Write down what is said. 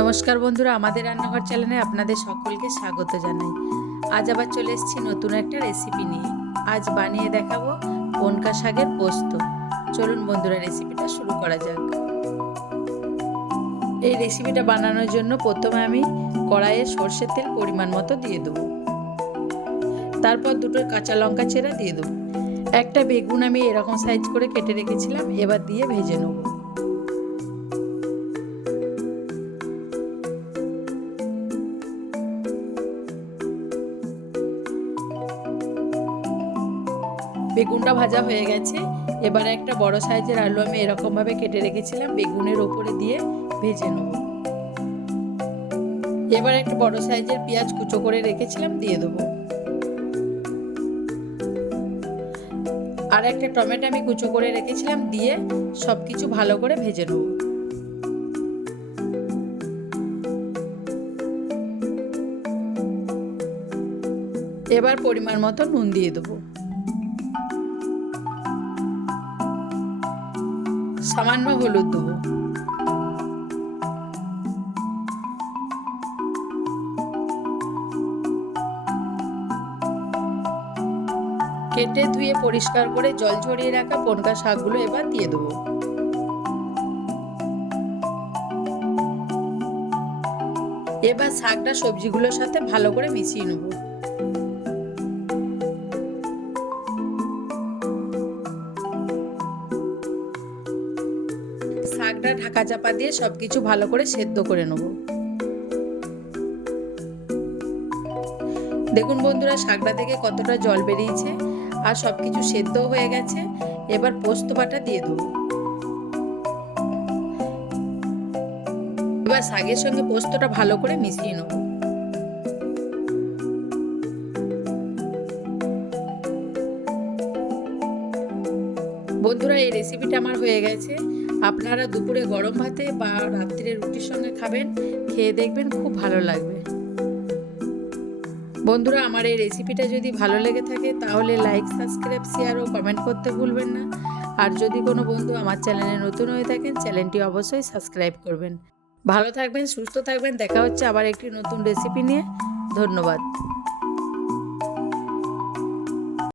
নমস্কার বন্ধুরা, আমাদের রান্নাঘর চ্যানেলে আপনাদের সকলকে স্বাগত জানাই। আজ আবার চলে এসেছি নতুন একটা রেসিপি নিয়ে। আজ বানিয়ে দেখাবো পনকা শাকের পোস্ত। চলুন বন্ধুরা, রেসিপিটা শুরু করা যাক। এই রেসিপিটা বানানোর জন্য প্রথমে আমি কড়াইয়ে সর্ষের তেল পরিমাণ মতো দিয়ে দেবো। তারপর দুটো কাঁচা লঙ্কা চেরা দিয়ে দেবো। একটা বেগুন আমি এরকম সাইজ করে কেটে রেখেছিলাম, এবার দিয়ে ভেজে নেব। বেগুনটা ভাজা হয়ে গেছে। এবারে একটা বড় সাইজের আলু আমি এরকমভাবে কেটে রেখেছিলাম, বেগুনের ওপরে দিয়ে ভেজে নেব। এবার একটা বড় সাইজের পেঁয়াজ কুচো করে রেখেছিলাম, দিয়ে দেবো। আর একটা টমেটো আমি কুচো করে রেখেছিলাম, দিয়ে সবকিছু ভালো করে ভেজে নেব। এবার পরিমাণ মতো নুন দিয়ে দেবো। সামান্য হলুদ দেবো। কেটে ধুয়ে পরিষ্কার করে জল ঝরিয়ে রাখা পনকা শাকগুলো এবার দিয়ে দেবো। এবার শাকটা সবজিগুলোর সাথে ভালো করে মিশিয়ে নেব। শাকটা ঢাকা চাপা দিয়ে সবকিছু ভালো করে সেদ্ধ করে নেব। দেখুন বন্ধুরা, শাকটা থেকে কতটা জল বেরিয়েছে আর সবকিছু সেদ্ধ হয়ে গেছে। এবার পোস্ত বাটা দিয়ে দেবো। এবার শাকের সঙ্গে পোস্তটা ভালো করে মিশিয়ে নেব। বন্ধুরা, এই রেসিপিটা আমার হয়ে গেছে। আপনারা দুপুরে গরম ভাতে বা রাত্রে রুটির সঙ্গে খাবেন, খেয়ে দেখবেন খুব ভালো লাগবে। বন্ধুরা, আমার এই রেসিপিটা যদি ভালো লেগে থাকে তাহলে লাইক, সাবস্ক্রাইব, শেয়ার ও কমেন্ট করতে ভুলবেন না। আর যদি কোনো বন্ধু আমার চ্যানেলে নতুন হয়ে থাকেন, চ্যানেলটি অবশ্যই সাবস্ক্রাইব করবেন। ভালো থাকবেন, সুস্থ থাকবেন। দেখা হচ্ছে আবার একটি নতুন রেসিপি নিয়ে। ধন্যবাদ।